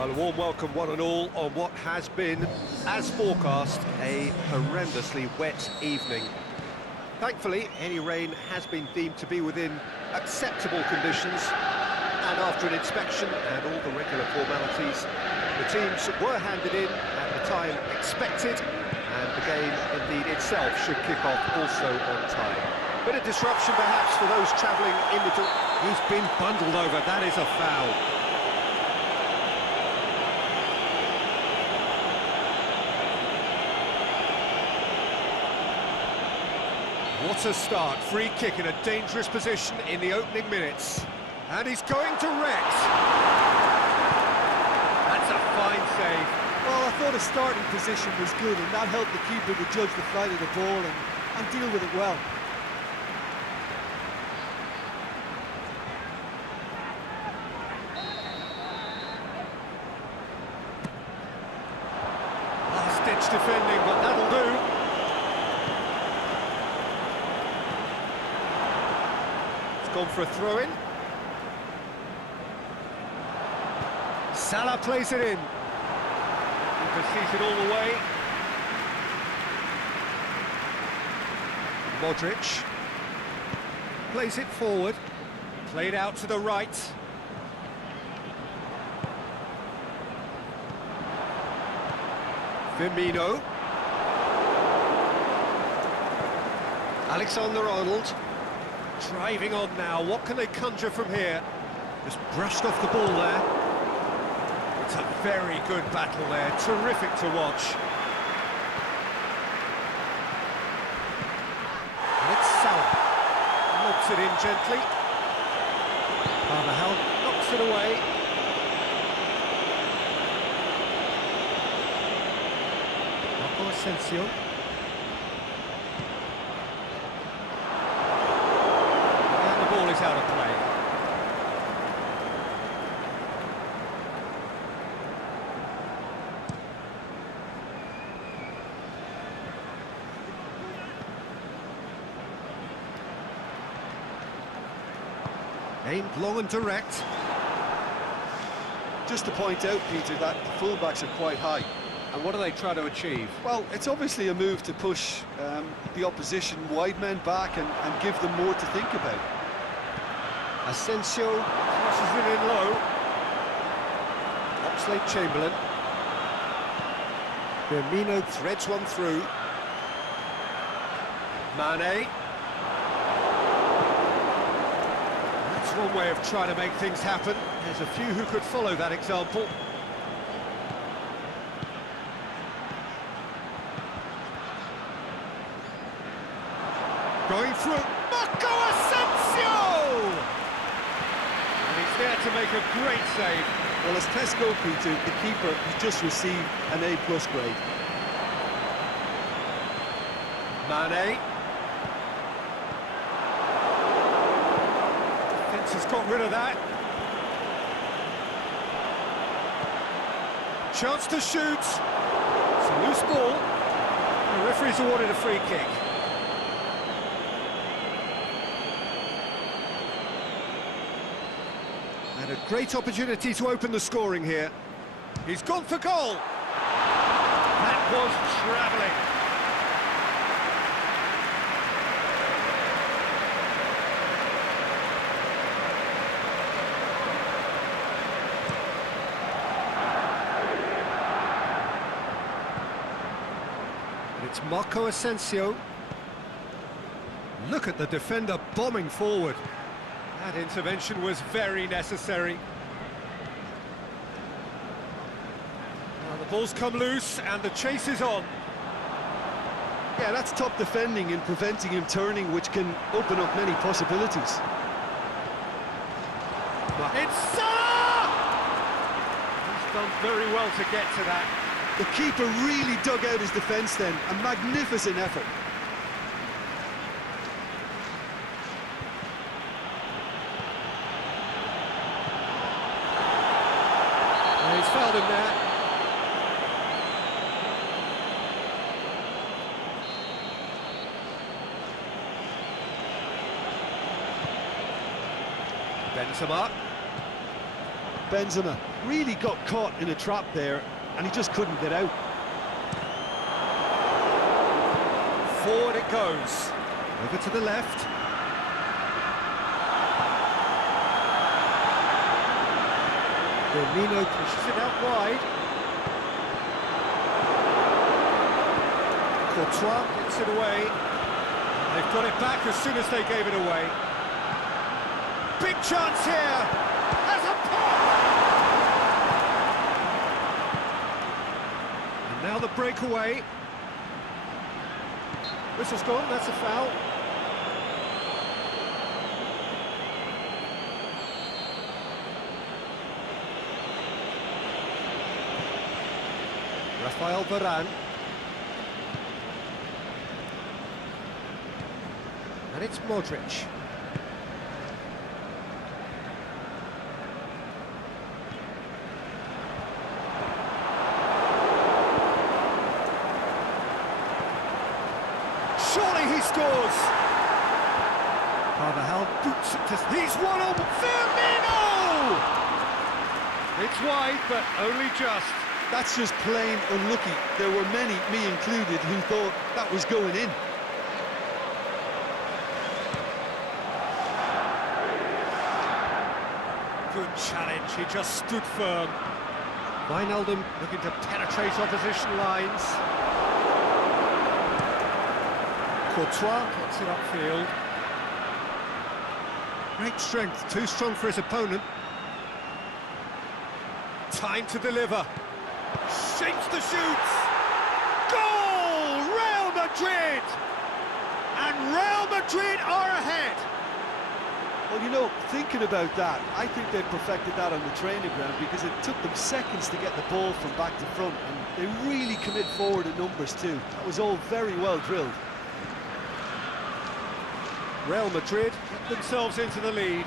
Well, a warm welcome, one and all, on what has been, as forecast, a horrendously wet evening. Thankfully, any rain has been deemed to be within acceptable conditions, and after an inspection and all the regular formalities, the teams were handed in at the time expected, and the game, indeed, itself should kick off also on time. Bit of disruption, perhaps, for those travelling in the... He's been bundled over, that is a foul. What a start, free kick in a dangerous position in the opening minutes. And he's going direct. That's a fine save. Well, I thought his starting position was good, and that helped the keeper to judge the flight of the ball and deal with it well. Last-ditch defending, but that'll do. Gone for a throw-in. Salah plays it in. Keeper sees it all the way. Modric plays it forward. Played out to the right. Firmino. Alexander-Arnold. Driving on now, what can they conjure from here? Just brushed off the ball there. It's a very good battle there, terrific to watch. And it's Salah. Lobs it in gently. Carvajal knocks it away. Marco Asensio. Is out of play. Aimed long and direct. Just to point out, Peter, that the fullbacks are quite high. And what do they try to achieve? Well, it's obviously a move to push the opposition wide men back and give them more to think about. Asensio crosses it in low. Oxlade-Chamberlain. Firmino threads one through. Mane. That's one way of trying to make things happen. There's a few who could follow that example. Going through. Marco Asensio! He's there to make a great save. Well, as tests go, Peter, the keeper has just received an A+ grade. Mane. Defence has got rid of that. Chance to shoot. It's a loose ball. The referee's awarded a free kick. And a great opportunity to open the scoring here. He's gone for goal. That was travelling. And it's Marco Asensio. Look at the defender bombing forward. That intervention was very necessary. Now the ball's come loose and the chase is on. Yeah, that's top defending and preventing him turning, which can open up many possibilities. It's Salah! He's done very well to get to that. The keeper really dug out his defence then. A magnificent effort. He's fouled him there. Benzema. Benzema really got caught in a trap there, and he just couldn't get out. Forward it goes. Over to the left. Firmino pushes it out wide. Courtois gets it away. They've got it back as soon as they gave it away. Big chance here! Has a pop! And now the breakaway. Whistle's gone, that's a foul. Rafael Varane. And it's Modric. Surely he scores! Carvajal boots it to... He's one on Firmino! It's wide, but only just. That's just plain unlucky. There were many, me included, who thought that was going in. Good challenge, he just stood firm. Wijnaldum looking to penetrate opposition lines. Courtois gets it upfield. Great strength, too strong for his opponent. Time to deliver. Shapes the shoots. Goal! Real Madrid! And Real Madrid are ahead. Well, you know, thinking about that, I think they perfected that on the training ground because it took them seconds to get the ball from back to front, and they really commit forward in numbers too. That was all very well drilled. Real Madrid get themselves into the lead.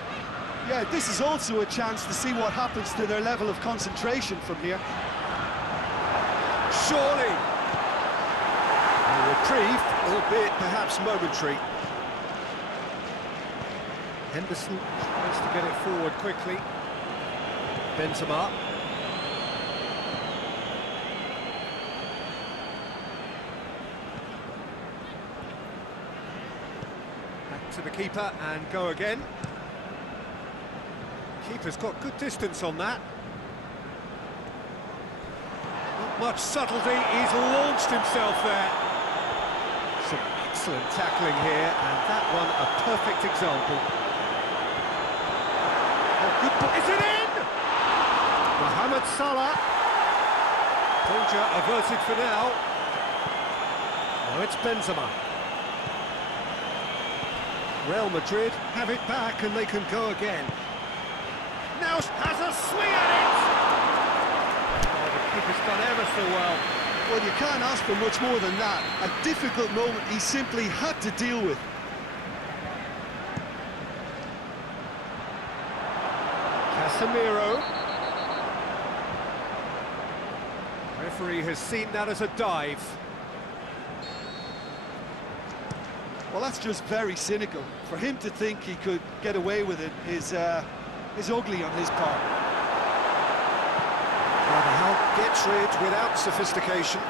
Yeah, this is also a chance to see what happens to their level of concentration from here. Surely! A reprieve, albeit perhaps momentary. Henderson tries to get it forward quickly. Benzema. Back to the keeper and go again. Keeper's got good distance on that. Not much subtlety, he's launched himself there. Some excellent tackling here, and that one a perfect example. Oh, good ball. Is it in? Mohamed Salah. Danger averted for now. Now it's Benzema. Real Madrid have it back and they can go again. Now has a swing at it! Oh, the keeper's done ever so well. Well, you can't ask for much more than that. A difficult moment he simply had to deal with. Casemiro. Referee has seen that as a dive. Well, that's just very cynical. For him to think he could get away with it is ugly on his part. Carvajal gets rid without sophistication.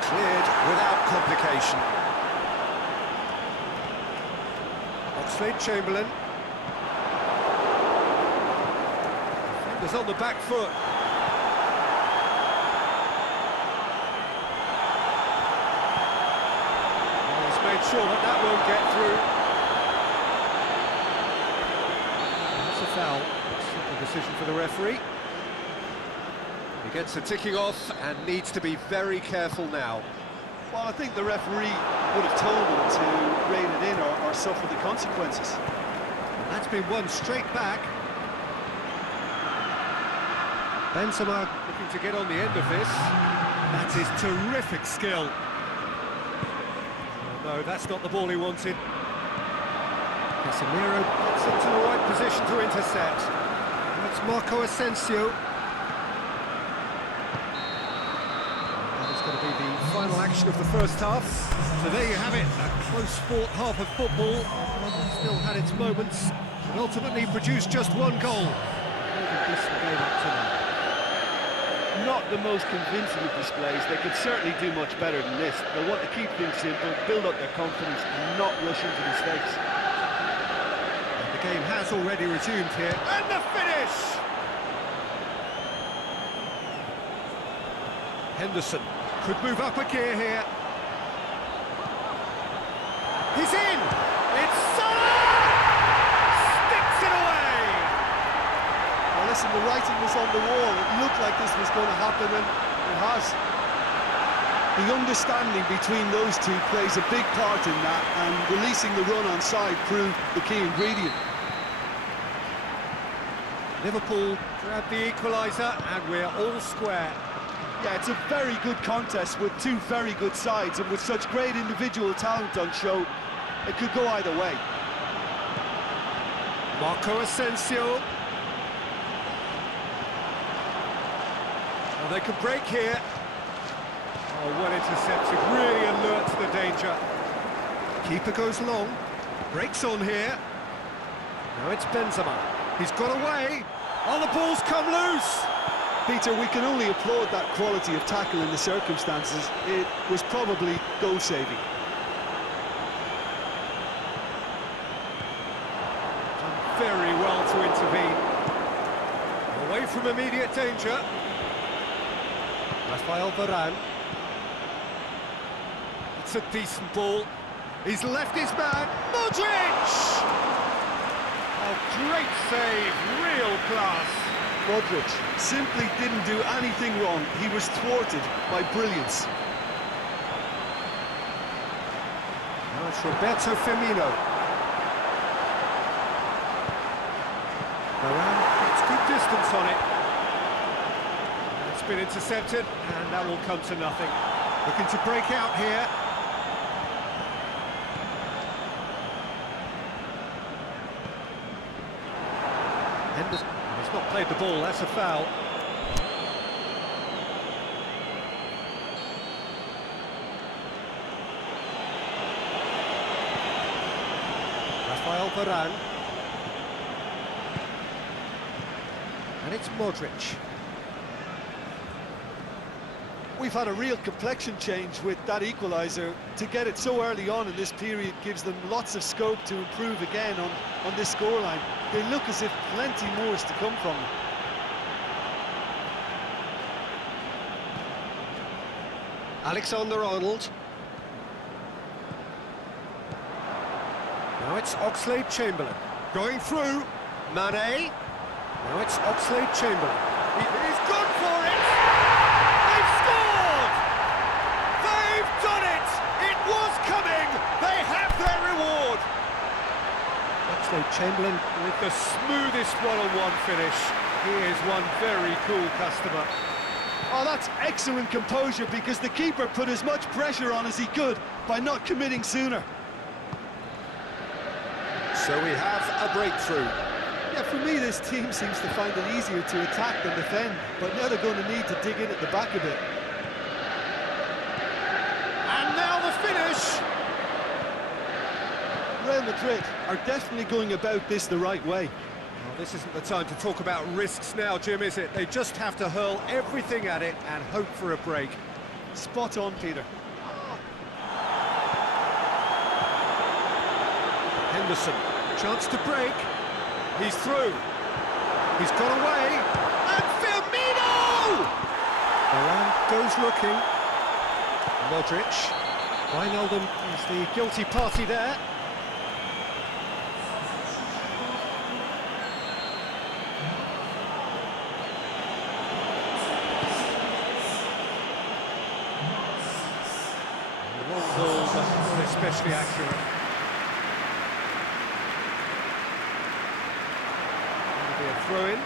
Cleared without complication. Oxlade-Chamberlain. Defenders on the back foot. Made sure that that won't get through. That's a foul. Simple decision for the referee. He gets a ticking off and needs to be very careful now. Well, I think the referee would have told him to rein it in or suffer the consequences. And that's been won straight back. Benzema looking to get on the end of this. That is terrific skill. No, that's not the ball he wanted. Casemiro gets into the right position to intercept. That's Marco Asensio. And he's got going to be the final action of the first half. So there you have it, a close-fought half of football. It still had its moments, and ultimately produced just one goal. Not the most convincing of displays. They could certainly do much better than this. They'll want to keep things simple, build up their confidence, and not rush into mistakes. And the game has already resumed here. And the finish! Henderson could move up a gear here. He's in! It's Salah! Sticks it away! Well, listen, the writing was on the wall. It looked like this was going to happen, and it has. The understanding between those two plays a big part in that, and releasing the run on side proved the key ingredient. Liverpool grab the equaliser, and we're all square. Yeah, it's a very good contest with two very good sides, and with such great individual talent on show, it could go either way. Marco Asensio. Well, they could break here. Oh, well intercepted, really alert to the danger. Keeper goes long, breaks on here. Now it's Benzema. He's got away. Oh, the ball's come loose. Peter, we can only applaud that quality of tackle in the circumstances. It was probably goal-saving. Done very well to intervene. Away from immediate danger. Rafael Varane. It's a decent ball. He's left his man. Modric! Oh, great save, real class. Modric simply didn't do anything wrong. He was thwarted by brilliance. Now it's Roberto Firmino. Varane gets good distance on it. It's been intercepted, and that will come to nothing. Looking to break out here. Henderson. He's not played the ball, that's a foul. Rafael Varane. And it's Modric. We've had a real complexion change with that equaliser. To get it so early on in this period gives them lots of scope to improve again on this scoreline. They look as if plenty more is to come from them. Alexander-Arnold. Now it's Oxlade-Chamberlain. Going through. Mane. Now it's Oxlade-Chamberlain. He's gone for it! They've scored! They've done it! It was coming! They have their reward! Oxlade-Chamberlain with the smoothest one-on-one finish. He is one very cool customer. Oh, that's excellent composure, because the keeper put as much pressure on as he could by not committing sooner. So we have a breakthrough. Yeah, for me, this team seems to find it easier to attack than defend, but now they're going to need to dig in at the back a bit. And now the finish! Real Madrid are definitely going about this the right way. Well, this isn't the time to talk about risks now, Jim, is it? They just have to hurl everything at it and hope for a break. Spot on, Peter. Henderson, chance to break. He's through. He's got away. And Firmino! Varane goes looking. Modric. Wijnaldum is the guilty party there. And the long ball, but not especially accurate. A throw-in.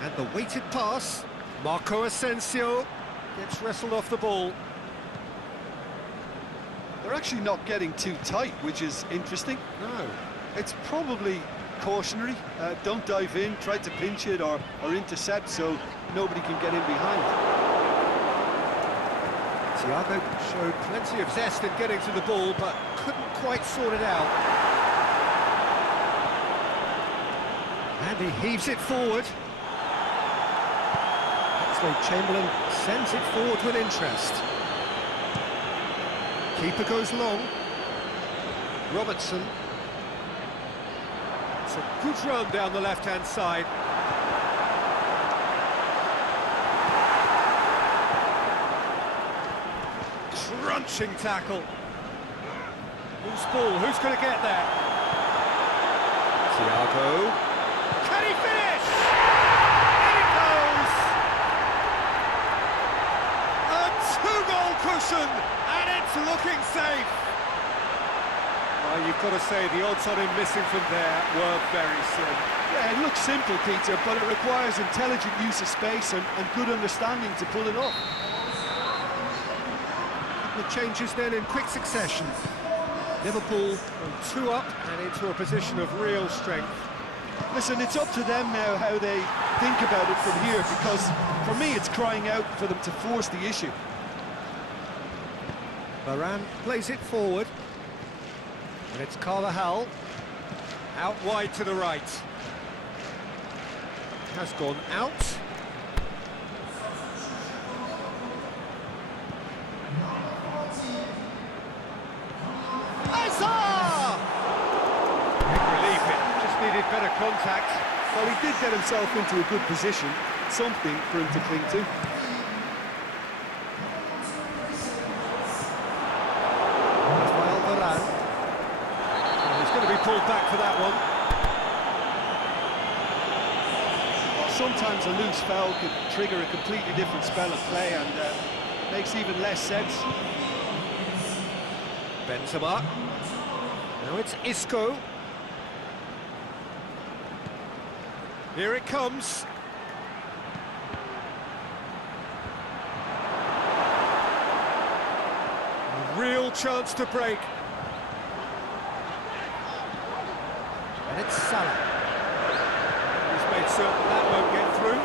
And the weighted pass. Marco Asensio gets wrestled off the ball. They're actually not getting too tight, which is interesting. No. It's probably cautionary. Don't dive in, try to pinch it or intercept so nobody can get in behind. Thiago showed plenty of zest in getting to the ball, but couldn't quite sort it out. And he heaves it forward. Oxlade-Chamberlain sends it forward with interest. Keeper goes long. Robertson. It's a good run down the left-hand side. Crunching tackle. Who's ball? Who's going to get there? Thiago. Can he finish? In it goes! A two-goal cushion, and it's looking safe. Well, you've got to say the odds on him missing from there were very slim. Yeah, it looks simple, Peter, but it requires intelligent use of space and good understanding to pull it off. The changes then in quick succession. Liverpool 2 up and into a position of real strength. Listen, it's up to them now how they think about it from here, because for me it's crying out for them to force the issue. Varane plays it forward. And it's Carvajal. Out wide to the right. Has gone out. Big relief, it just needed better contact. Well, he did get himself into a good position, something for him to cling to. Rafael Varane. Oh, he's going to be pulled back for that one. Well, sometimes a loose foul could trigger a completely different spell of play and makes even less sense. Benzema. Now it's Isco. Here it comes. A real chance to break. And it's Salah. He's made certain that won't get through.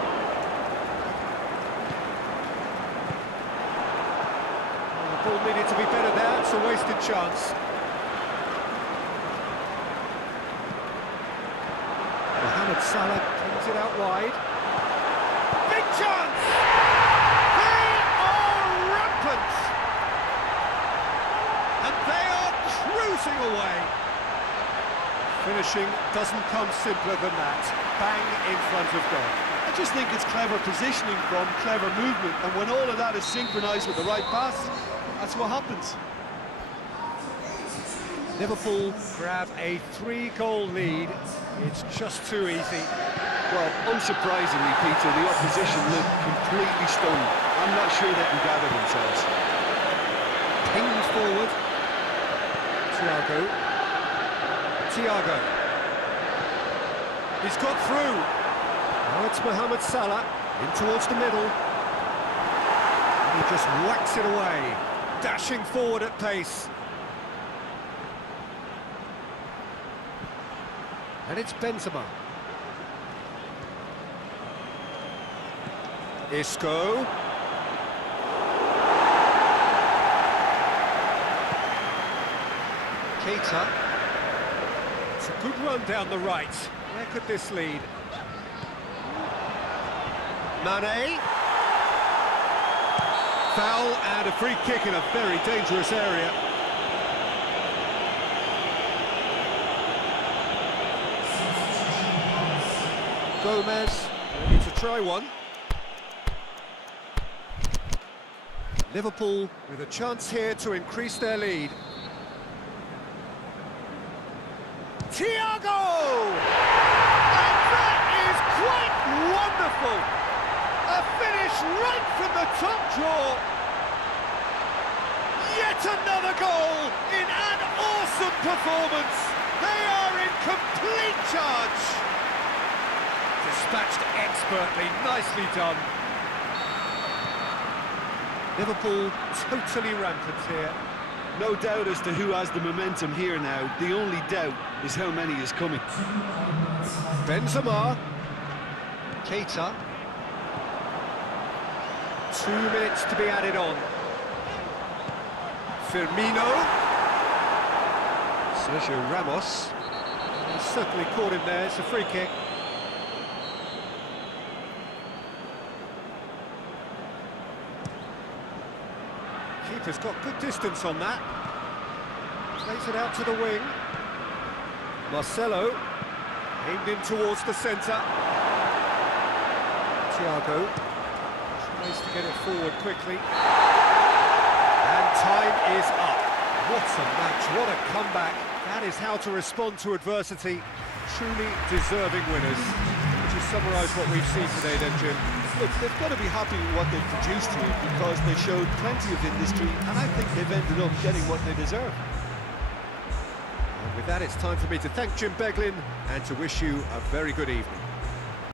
The ball needed to be better there, it's a wasted chance. Mohamed Salah brings it out wide. Big chance! They are rampant! And they are cruising away. Finishing doesn't come simpler than that. Bang in front of goal. I just think it's clever positioning from clever movement, and when all of that is synchronised with the right pass, that's what happens. Liverpool grab a 3-goal lead. It's just too easy. Well, unsurprisingly, Peter, the opposition look completely stunned. I'm not sure they can gather themselves. Pinged forward. Thiago. He's got through. Now it's Mohamed Salah in towards the middle. And he just whacks it away, dashing forward at pace. And it's Benzema. Isco. Keita. It's a good run down the right. Where could this lead? Mane. Foul and a free kick in a very dangerous area. Gomez, ready to try one. Liverpool with a chance here to increase their lead. Thiago! And that is quite wonderful! A finish right from the top draw. Yet another goal in an awesome performance. They are in complete charge. Dispatched expertly, nicely done. Liverpool totally rampant here. No doubt as to who has the momentum here now. The only doubt is how many is coming. Benzema. Keita. 2 minutes to be added on. Firmino. Sergio Ramos. He's certainly caught him there. It's a free kick. Keeper's got good distance on that. Plays it out to the wing. Marcelo. Aimed in towards the centre. Thiago tries to get it forward quickly. And time is up. What a match, what a comeback. That is how to respond to adversity. Truly deserving winners. Would you summarise what we've seen today then, Jim? Look, they've got to be happy with what they've produced here because they showed plenty of industry, and I think they've ended up getting what they deserve. And with that, it's time for me to thank Jim Beglin and to wish you a very good evening.